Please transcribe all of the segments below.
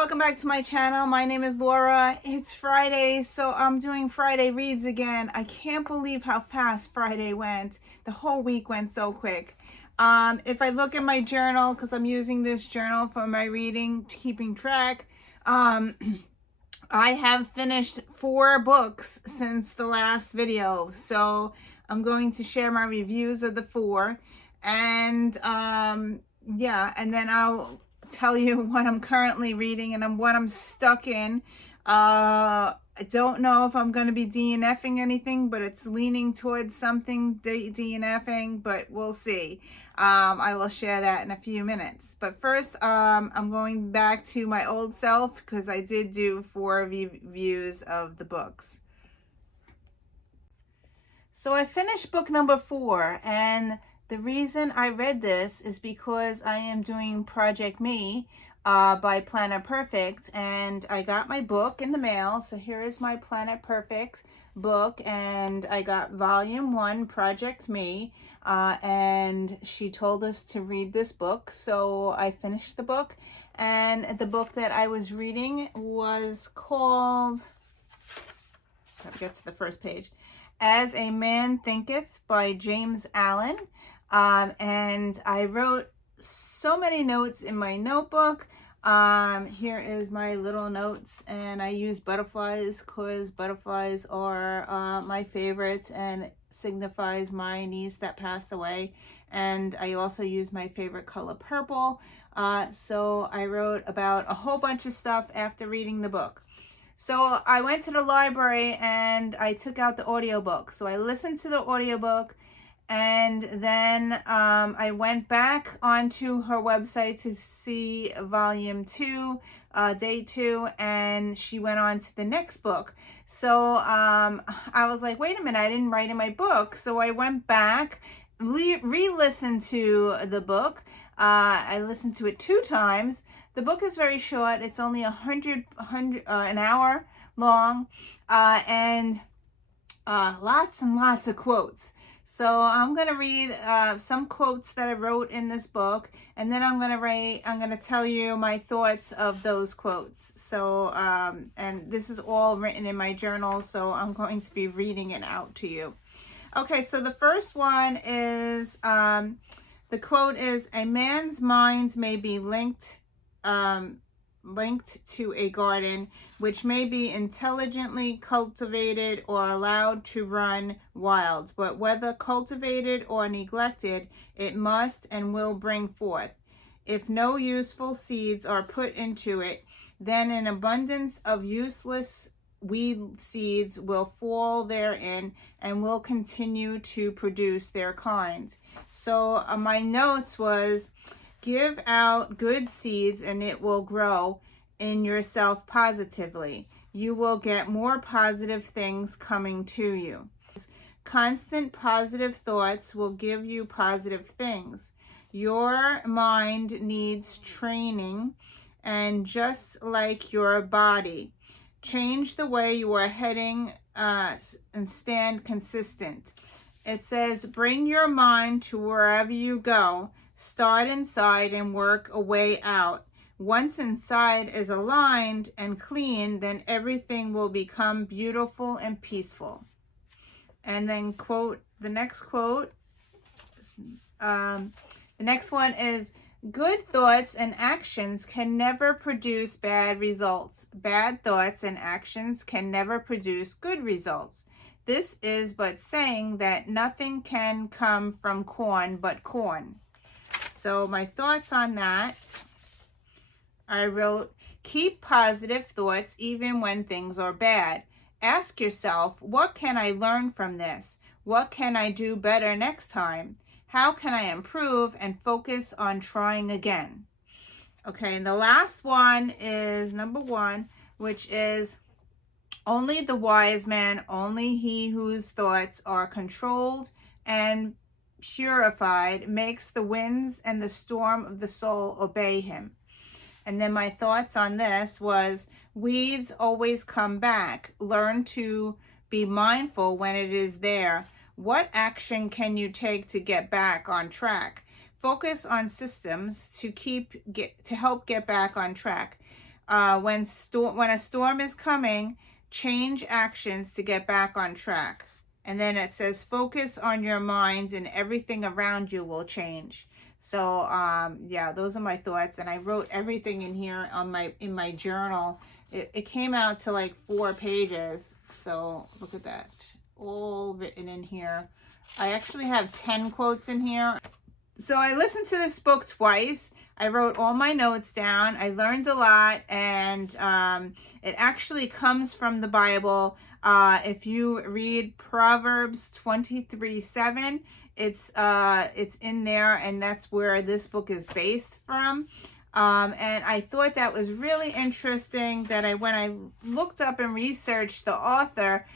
welcome back to my channel. My name is Laura. It's Friday, so I'm doing Friday reads again. I can't believe how fast Friday went. The whole week went so quick. If I look at my journal, because I'm using this journal for my reading, keeping track, I have finished 4 books since the last video. So I'm going to share my reviews of the 4. And yeah, and then I'll tell you what I'm currently reading and what I'm stuck in. I don't know if I'm going to be DNFing anything, but it's leaning towards something DNFing, but we'll see. I will share that in a few minutes. But first, I'm going back to my old self because I did do 4 reviews of the books. So I finished book number 4, and the reason I read this is because I am doing Project Me by Planet Perfect, and I got my book in the mail. So here is my Planet Perfect book, and I got volume 1, Project Me, and she told us to read this book. So I finished the book, and the book that I was reading was called, gotta get to the first page, As a Man Thinketh by James Allen. And I wrote so many notes in my notebook. Here is my little notes, and I use butterflies because butterflies are my favorites and it signifies my niece that passed away. And I also use my favorite color, purple. So I wrote about a whole bunch of stuff after reading the book. So I went to the library and I took out the audiobook. So I listened to the audiobook. And then I went back onto her website to see volume 2, day 2, and she went on to the next book. So I was like, wait a minute, I didn't write in my book. So I went back, re-listened to the book. I listened to it 2 times. The book is very short. It's only an hour long, and lots and lots of quotes. So I'm going to read some quotes that I wrote in this book, and then I'm going to tell you my thoughts of those quotes. So, and this is all written in my journal, so I'm going to be reading it out to you. Okay, so the first one is, the quote is, a man's mind may be linked to a garden, which may be intelligently cultivated or allowed to run wild, but whether cultivated or neglected, it must and will bring forth. If no useful seeds are put into it, then an abundance of useless weed seeds will fall therein and will continue to produce their kind. So my notes was, give out good seeds and it will grow in yourself positively. You will get more positive things coming to you. Constant positive thoughts will give you positive things. Your mind needs training, and just like your body, change the way you are heading and stand consistent. It says, bring your mind to wherever you go. Start inside and work a way out. Once inside is aligned and clean, then everything will become beautiful and peaceful. And then the next quote, the next one is, good thoughts and actions can never produce bad results. Bad thoughts and actions can never produce good results. This is but saying that nothing can come from corn but corn. So my thoughts on that, I wrote, keep positive thoughts even when things are bad. Ask yourself, what can I learn from this? What can I do better next time? How can I improve and focus on trying again? Okay, and the last one is number 1, which is, only the wise man, only he whose thoughts are controlled and purified, makes the winds and the storm of the soul obey him. And then my thoughts on this was, weeds always come back. Learn to be mindful when it is there. What action can you take to get back on track? Focus on systems to help get back on track. when a storm is coming, change actions to get back on track. And then it says, focus on your minds and everything around you will change. So, yeah, those are my thoughts. And I wrote everything in here on in my journal. It came out to like 4 pages. So look at that, all written in here. I actually have 10 quotes in here. So I listened to this book twice. I wrote all my notes down. I learned a lot, and it actually comes from the Bible. If you read Proverbs 23:7, it's in there, and that's where this book is based from. And I thought that was really interesting that when I looked up and researched the author,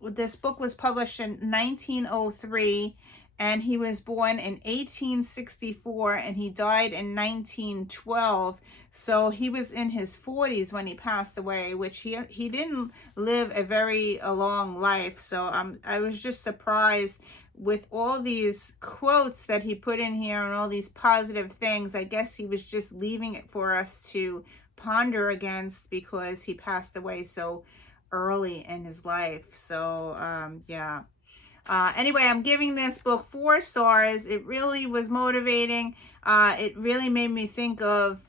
this book was published in 1903, and he was born in 1864, and he died in 1912. So he was in his 40s when he passed away, which he didn't live a long life. So I was just surprised with all these quotes that he put in here and all these positive things. I guess he was just leaving it for us to ponder against, because he passed away so early in his life. So yeah. Anyway, I'm giving this book 4 stars. It really was motivating. It really made me think of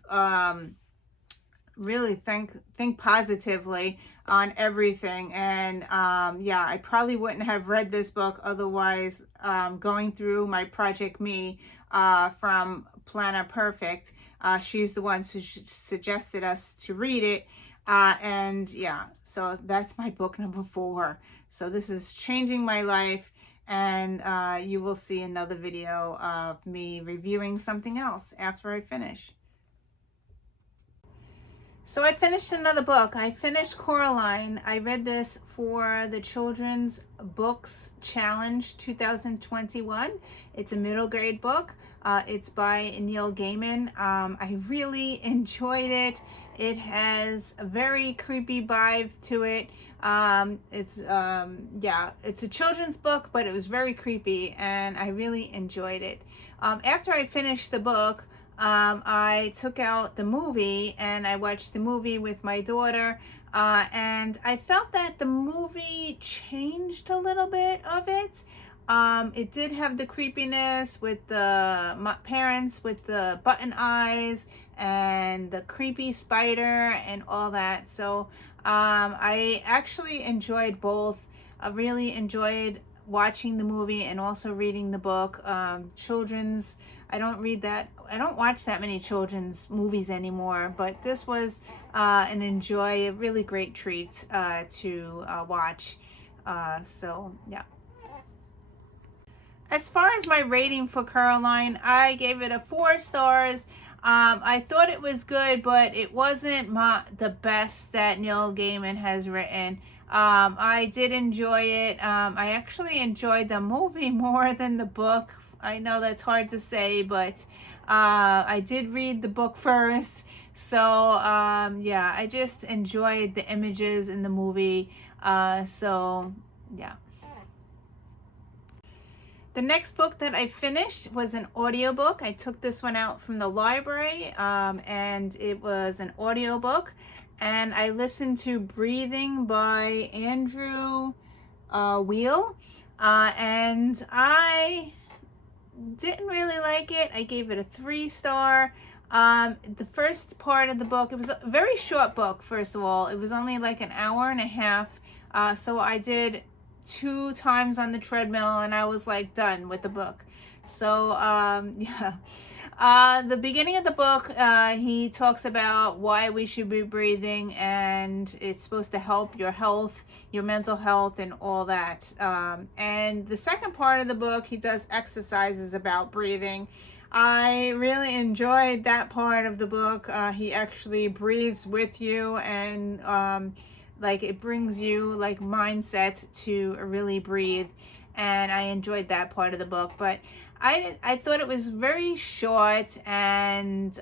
really think positively on everything. And yeah, I probably wouldn't have read this book otherwise. Going through my Project Me from Planner Perfect, she's the one who suggested us to read it. And yeah, so that's my book number 4. So this is changing my life, and you will see another video of me reviewing something else after I finish. So I finished another book. I finished Coraline. I read this for the Children's Books Challenge 2021. It's a middle grade book. It's by Neil Gaiman. I really enjoyed it. It has a very creepy vibe to it. Yeah, it's a children's book, but it was very creepy, and I really enjoyed it. After I finished the book, I took out the movie and I watched the movie with my daughter, and I felt that the movie changed a little bit of it. It did have the creepiness with the parents with the button eyes and the creepy spider and all that. So I actually enjoyed both. I really enjoyed watching the movie and also reading the book. I don't watch that many children's movies anymore, but this was a really great treat to watch. So yeah. As far as my rating for Coraline, I gave it a 4 stars. I thought it was good, but it wasn't the best that Neil Gaiman has written. I did enjoy it. I actually enjoyed the movie more than the book. I know that's hard to say, but I did read the book first. So yeah, I just enjoyed the images in the movie. So yeah. The next book that I finished was an audiobook. I took this one out from the library, and it was an audiobook. And I listened to Breathing by Andrew Weil, and I didn't really like it. I gave it a 3 star. The first part of the book, it was a very short book, first of all. It was only like an hour and a half. So I did 2 times on the treadmill, and I was like done with the book. So yeah. The beginning of the book, he talks about why we should be breathing, and it's supposed to help your health, your mental health, and all that. And the second part of the book, he does exercises about breathing. I really enjoyed that part of the book. He actually breathes with you, and like it brings you like mindset to really breathe. And I enjoyed that part of the book, but I thought it was very short, and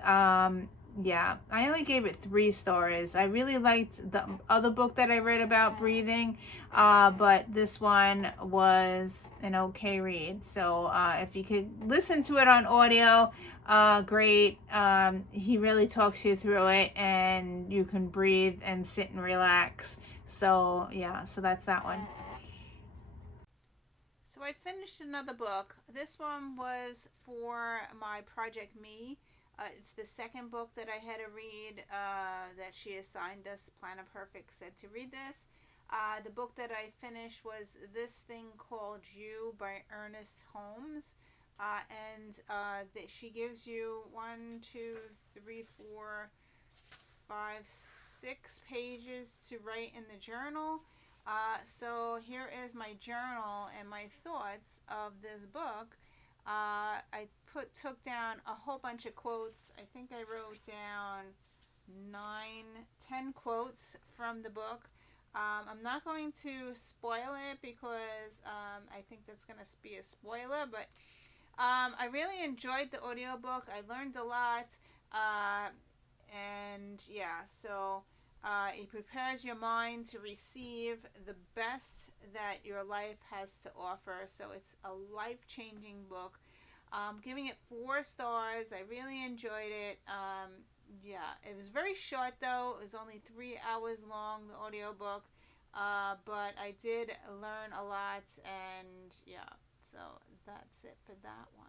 yeah, I only gave it 3 stars. I really liked the other book that I read about breathing, but this one was an okay read. So if you could listen to it on audio, great. He really talks you through it, and you can breathe and sit and relax. So yeah, so that's that one. So I finished another book. This one was for my Project Me. It's the second book that I had to read that she assigned us. Planet Perfect said to read this. The book that I finished was This Thing Called You by Ernest Holmes. And she gives you 1, 2, 3, 4, 5, 6 pages to write in the journal. So here is my journal and my thoughts of this book. I took down a whole bunch of quotes. I think I wrote down 9, 10 quotes from the book. I'm not going to spoil it because I think that's going to be a spoiler, but I really enjoyed the audiobook. I learned a lot. And yeah, so it prepares your mind to receive the best that your life has to offer. So it's a life-changing book. Giving it 4 stars. I really enjoyed it. Yeah, it was very short though. It was only 3 hours long, the audiobook. But I did learn a lot, and yeah, so that's it for that one.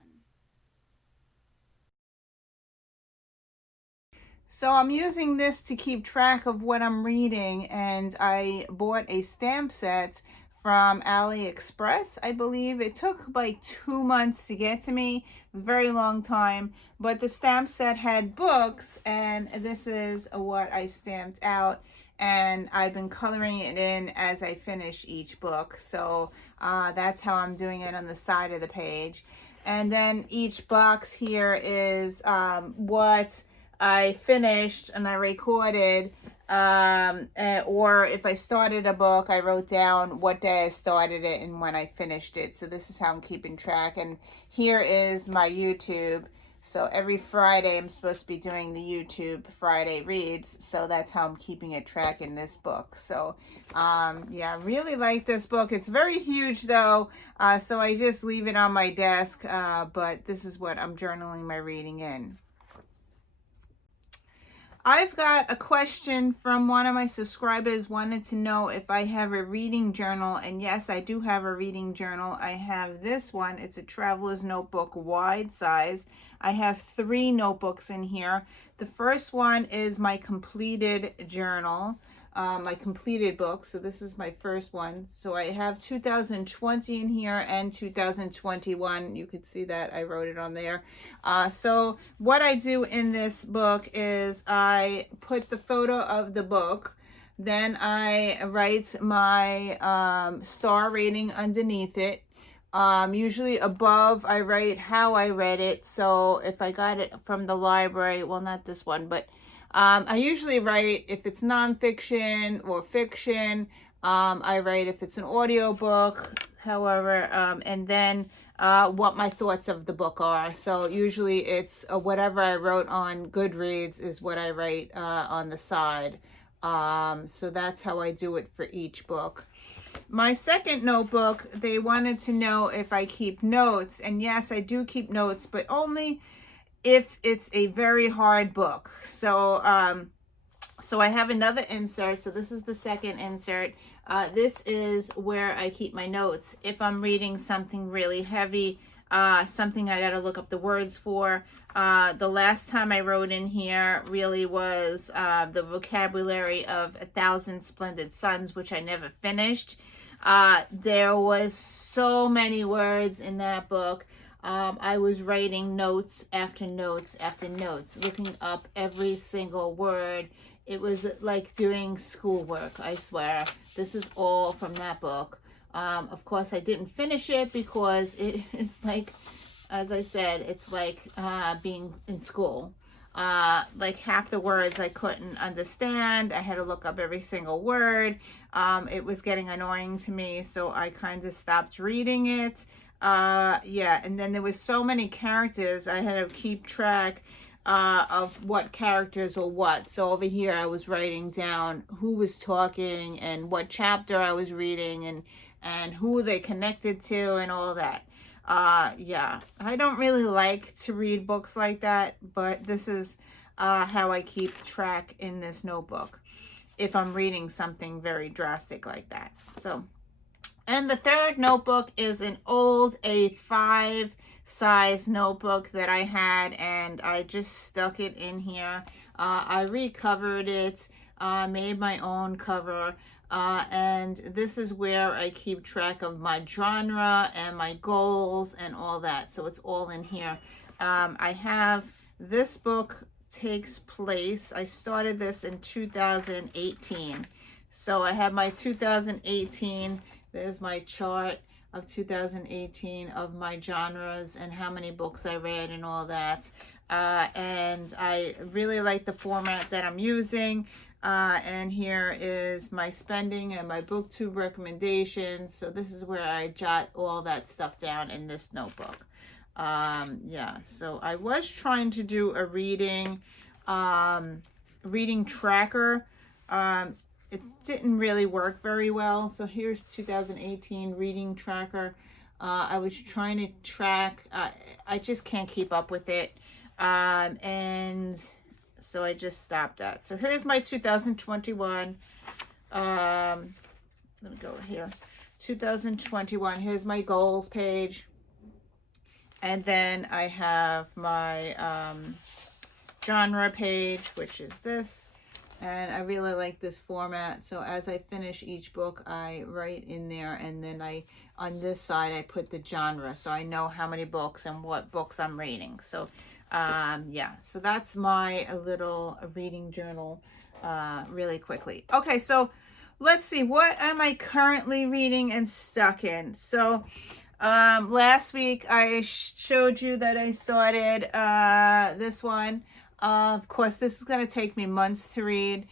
So I'm using this to keep track of what I'm reading, and I bought a stamp set from AliExpress. I believe it took like 2 months to get to me, very long time, but the stamp set had books, and this is what I stamped out, and I've been coloring it in as I finish each book. So that's how I'm doing it on the side of the page. And then each box here is what I finished and I recorded, or if I started a book, I wrote down what day I started it and when I finished it. So this is how I'm keeping track. And here is my YouTube. So every Friday I'm supposed to be doing the YouTube Friday reads. So that's how I'm keeping it track in this book. So yeah, I really like this book. It's very huge though. So I just leave it on my desk. But this is what I'm journaling my reading in. I've got a question from one of my subscribers, wanted to know if I have a reading journal. And yes, I do have a reading journal. I have this one. It's a traveler's notebook, wide size. I have 3 notebooks in here. The first one is my completed journal, my completed book. So this is my first one. So I have 2020 in here and 2021. You could see that I wrote it on there. So what I do in this book is I put the photo of the book, then I write my star rating underneath it. Usually above I write how I read it. So if I got it from the library, well, not this one, but I usually write if it's nonfiction or fiction. I write if it's an audiobook, however, and then what my thoughts of the book are. So usually it's whatever I wrote on Goodreads is what I write on the side. So that's how I do it for each book. My second notebook, they wanted to know if I keep notes. And yes, I do keep notes, but only if it's a very hard book. So so I have another insert. So this is the second insert. This is where I keep my notes. If I'm reading something really heavy, something I got to look up the words for. The last time I wrote in here really was the vocabulary of 1,000 Splendid Suns, which I never finished. There was so many words in that book. I was writing notes after notes after notes, looking up every single word. It was like doing schoolwork, I swear. This is all from that book. Of course, I didn't finish it because it is like, as I said, it's like being in school. Like half the words I couldn't understand. I had to look up every single word. It was getting annoying to me, so I kind of stopped reading it. Yeah, and then there was so many characters I had to keep track. of what characters or what. So over here I was writing down who was talking and what chapter I was reading and who they connected to and all that. Yeah, I don't really like to read books like that, but this is how I keep track in this notebook if I'm reading something very drastic like that. So, and the third notebook is an old A5 size notebook that I had, and I just stuck it in here. I recovered it, made my own cover, and this is where I keep track of my genre and my goals and all that. So it's all in here. I have this book takes place, I started this in 2018. So I have my 2018, there's my chart of 2018 of my genres and how many books I read and all that. And I really like the format that I'm using. And here is my spending and my booktube recommendations. So this is where I jot all that stuff down in this notebook. Yeah, so I was trying to do a reading tracker. It didn't really work very well. So here's 2018 reading tracker. I was trying to track, I just can't keep up with it. And so I just stopped that. So here's my 2021. Let me go here. 2021, here's my goals page. And then I have my genre page, which is this. And I really like this format. So as I finish each book, I write in there. And then on this side, I put the genre. So I know how many books and what books I'm reading. So yeah, so that's my little reading journal really quickly. Okay, so let's see. What am I currently reading and stuck in? So last week I showed you that I started this one. Of course, this is going to take me months to read,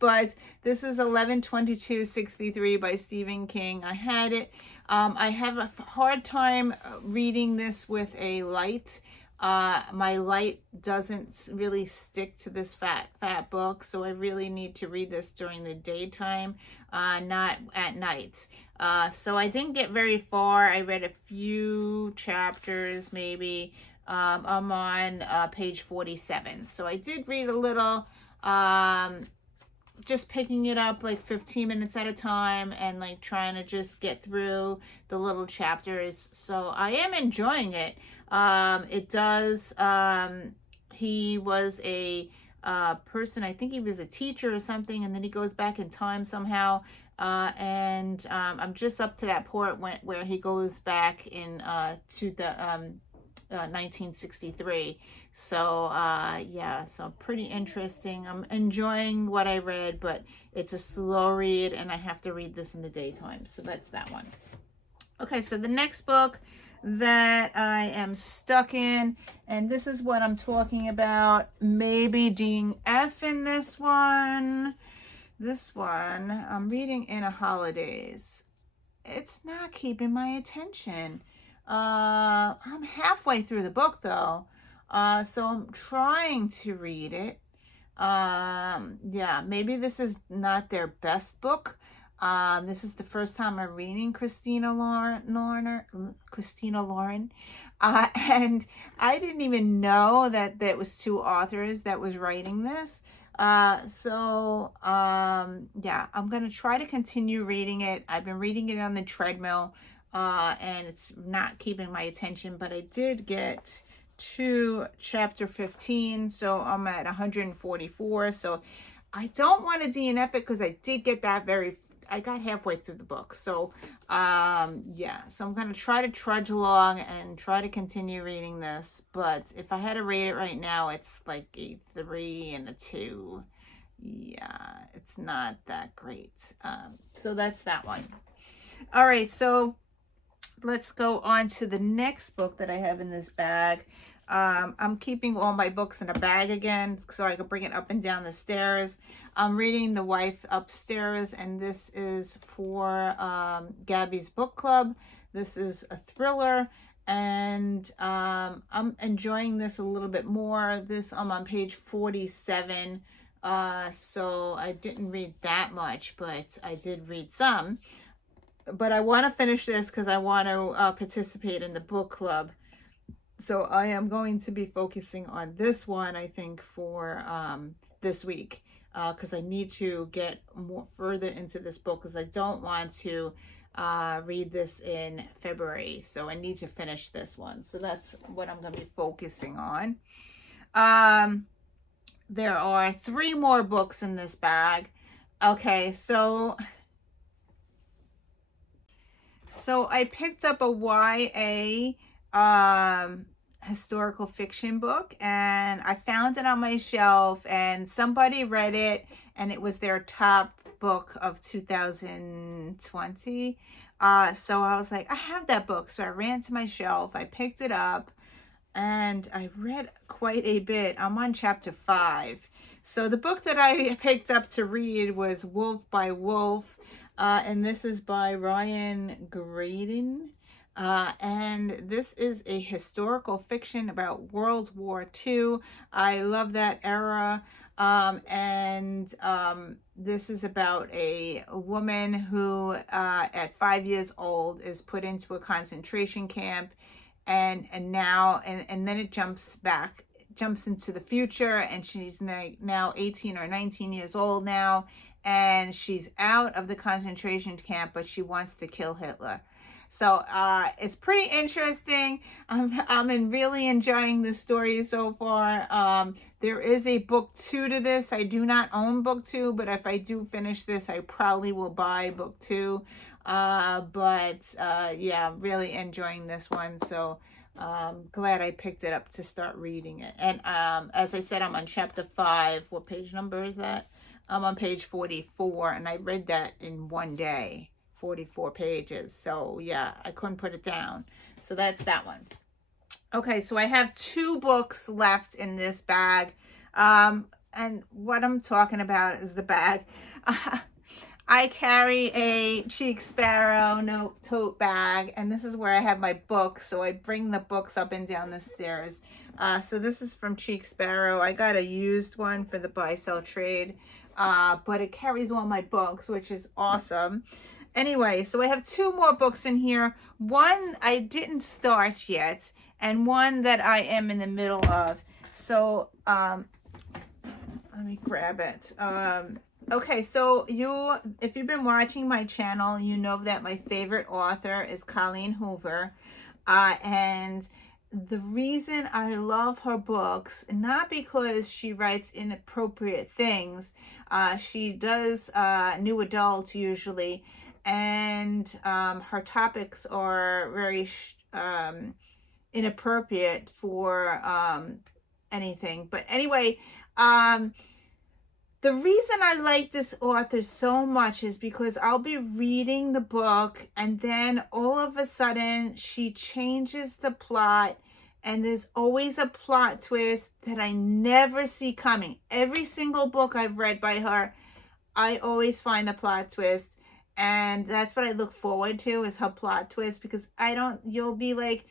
but this is 11/22/63 by Stephen King. I had it. I have a hard time reading this with a light. My light doesn't really stick to this fat book, so I really need to read this during the daytime, not at night. So I didn't get very far. I read a few chapters, maybe. I'm on page 47. So I did read a little, just picking it up like 15 minutes at a time and like trying to just get through the little chapters. So I am enjoying it. It does, he was a person, I think he was a teacher or something, and then he goes back in time somehow. And I'm just up to that part where he goes back in to the 1963. So yeah, so pretty interesting. I'm enjoying what I read, but it's a slow read and I have to read this in the daytime. So that's that one. Okay, so the next book that I am stuck in, and this is what I'm talking about, maybe DNF in this one. This one I'm reading in a holidays. It's not keeping my attention. I'm halfway through the book though, so I'm trying to read it. Yeah, maybe this is not their best book. This is the first time I'm reading Christina Lauren, and I didn't even know that there was two authors that was writing this. So yeah, I'm gonna try to continue reading it. I've been reading it on the treadmill. And it's not keeping my attention, but I did get to chapter 15, so I'm at 144. So I don't want to DNF it because I did get that I got halfway through the book. So yeah, so I'm going to try to trudge along and try to continue reading this. But if I had to rate it right now, it's like a 3 and a 2. Yeah, it's not that great. So that's that one. All right, so let's go on to the next book that I have in this bag. I'm keeping all my books in a bag again so I can bring it up and down the stairs. I'm reading The Wife Upstairs, and this is for Gabby's book club. This is a thriller, And I'm enjoying this a little bit more. I'm on page 47. So I didn't read that much, but I did read some. But I want to finish this because I want to participate in the book club. So I am going to be focusing on this one, I think, for this week, because I need to get more further into this book, because I don't want to read this in February. So I need to finish this one. So that's what I'm going to be focusing on. There are 3 more books in this bag. Okay, so I picked up a YA historical fiction book, and I found it on my shelf, and somebody read it, and it was their top book of 2020. So I was like, I have that book. So I ran to my shelf, I picked it up, and I read quite a bit. I'm on chapter 5. So the book that I picked up to read was Wolf by Wolf. And this is by Ryan Graydon. And this is a historical fiction about World War II. I love that era. This is about a woman who, at 5 years old, is put into a concentration camp. And then it jumps into the future, and she's now 18 or 19 years old now. And she's out of the concentration camp, but she wants to kill Hitler. So it's pretty interesting. I'm really enjoying the story so far. There is a book 2 to this. I do not own book 2, but if I do finish this, I probably will buy book 2. Yeah, I'm really enjoying this one. So glad I picked it up to start reading it. And as I said, I'm on chapter 5. What page number is that? I'm on page 44, and I read that in one day, 44 pages. So yeah, I couldn't put it down. So that's that one. Okay, so I have 2 books left in this bag. And what I'm talking about is the bag. I carry a Cheek Sparrow tote bag, and this is where I have my books. So I bring the books up and down the stairs. So this is from Cheek Sparrow. I got a used one for the buy sell trade. But it carries all my books, which is awesome. Anyway, so I have 2 more books in here. One I didn't start yet, and one that I am in the middle of. So let me grab it. Okay, so if you've been watching my channel, you know that my favorite author is Colleen Hoover. And the reason I love her books, not because she writes inappropriate things. She does new adult usually, and her topics are very inappropriate for anything. But anyway, the reason I like this author so much is because I'll be reading the book, and then all of a sudden she changes the plot, and there's always a plot twist that I never see coming. Every single book I've read by her, I always find the plot twist, and that's what I look forward to, is her plot twist, because you'll be like,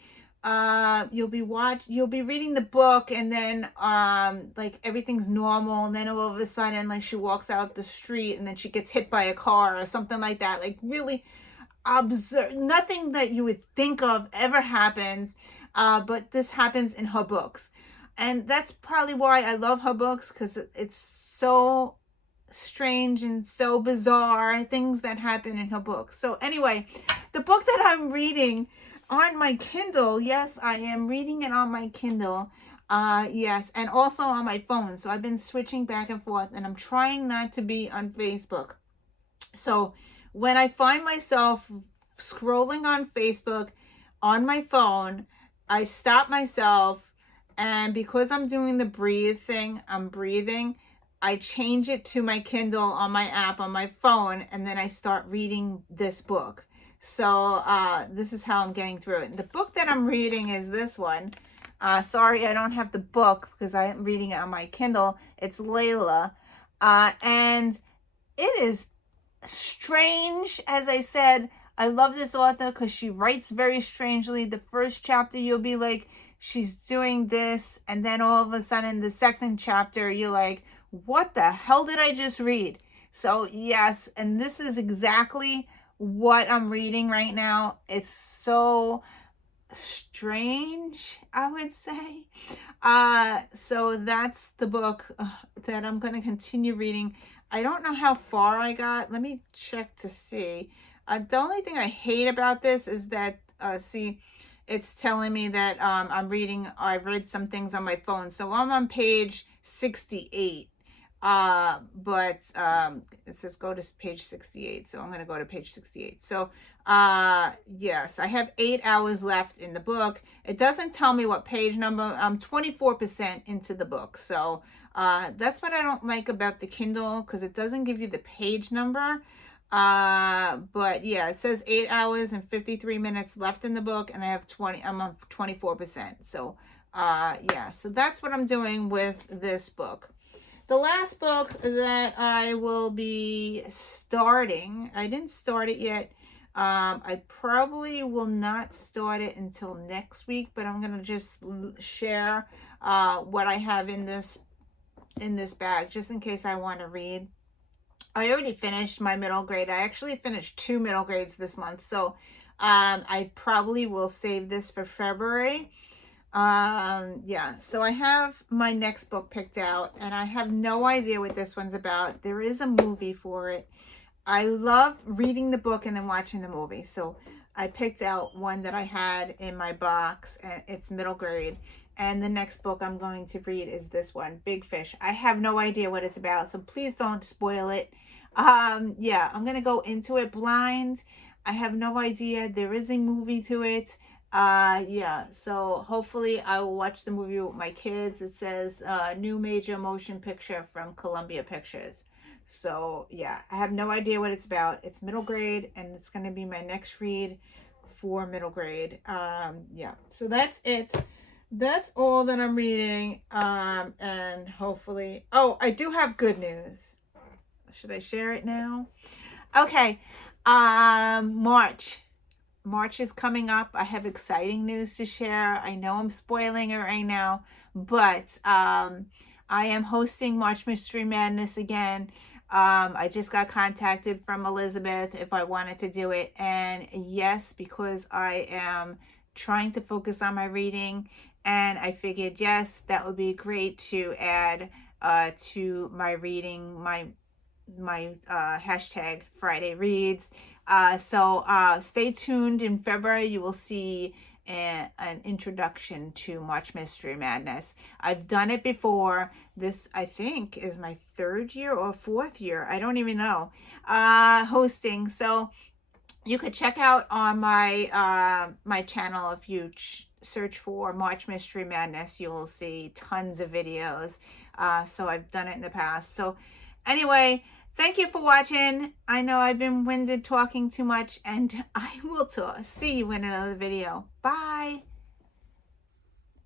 you'll be reading the book, and then like everything's normal, and then all of a sudden, like, she walks out the street and then she gets hit by a car or something like that. Like, really absurd. Nothing that you would think of ever happens, but this happens in her books, and that's probably why I love her books, because it's so strange and so bizarre things that happen in her books. So anyway, the book that I'm reading on my Kindle, yes, I am reading it on my Kindle, yes, and also on my phone. So I've been switching back and forth, and I'm trying not to be on Facebook. So when I find myself scrolling on Facebook on my phone, I stop myself, and because I'm doing the breathe thing, I'm breathing, I change it to my Kindle on my app on my phone, and then I start reading this book. So this is how I'm getting through it. The book that I'm reading is this one. Sorry, I don't have the book because I'm reading it on my Kindle. It's Layla. And it is strange. As I said, I love this author because she writes very strangely. The first chapter, you'll be like, she's doing this. And then all of a sudden, the second chapter, you're like, what the hell did I just read? So yes, and this is exactly what I'm reading right now. It's so strange, I would say. So that's the book that I'm going to continue reading. I don't know how far I got. Let me check to see. The only thing I hate about this is that, see, it's telling me that I've read some things on my phone. So I'm on page 68. But it says go to page 68. So I'm going to go to page 68. So, yes, I have 8 hours left in the book. It doesn't tell me what page number. I'm 24% into the book. So, that's what I don't like about the Kindle, because it doesn't give you the page number. But yeah, it says 8 hours and 53 minutes left in the book, and I'm on 24%. So, yeah, so that's what I'm doing with this book. The last book that I will be starting, I didn't start it yet. I probably will not start it until next week, but I'm going to just share what I have in this bag, just in case I want to read. I already finished my middle grade. I actually finished 2 middle grades this month, so I probably will save this for February. Yeah, so I have my next book picked out, and I have no idea what this one's about. There is a movie for it. I love reading the book and then watching the movie, so I picked out one that I had in my box, and it's middle grade. And the next book I'm going to read is this one, Big Fish. I have no idea what it's about, so please don't spoil it. Yeah, I'm gonna go into it blind. I have no idea. There is a movie to it. Yeah, so hopefully I will watch the movie with my kids. It says new major motion picture from Columbia Pictures. So yeah, I have no idea what it's about. It's middle grade, and it's going to be my next read for middle grade. Yeah, so that's it. That's all that I'm reading. And hopefully, oh, I do have good news. Should I share it now? Okay. March is coming up. I have exciting news to share. I know I'm spoiling it right now, but I am hosting March Mystery Madness again. I just got contacted from Elizabeth if I wanted to do it, and yes, because I am trying to focus on my reading, and I figured, yes, that would be great to add to my reading, my hashtag Friday Reads. So stay tuned. In February, you will see an introduction to March Mystery Madness. I've done it before. This, I think, is my 3rd year or 4th year. I don't even know. Hosting. So you could check out on my my channel. If you search for March Mystery Madness, you will see tons of videos. So I've done it in the past. So anyway, thank you for watching. I know I've been winded talking too much, and I will see you in another video. Bye.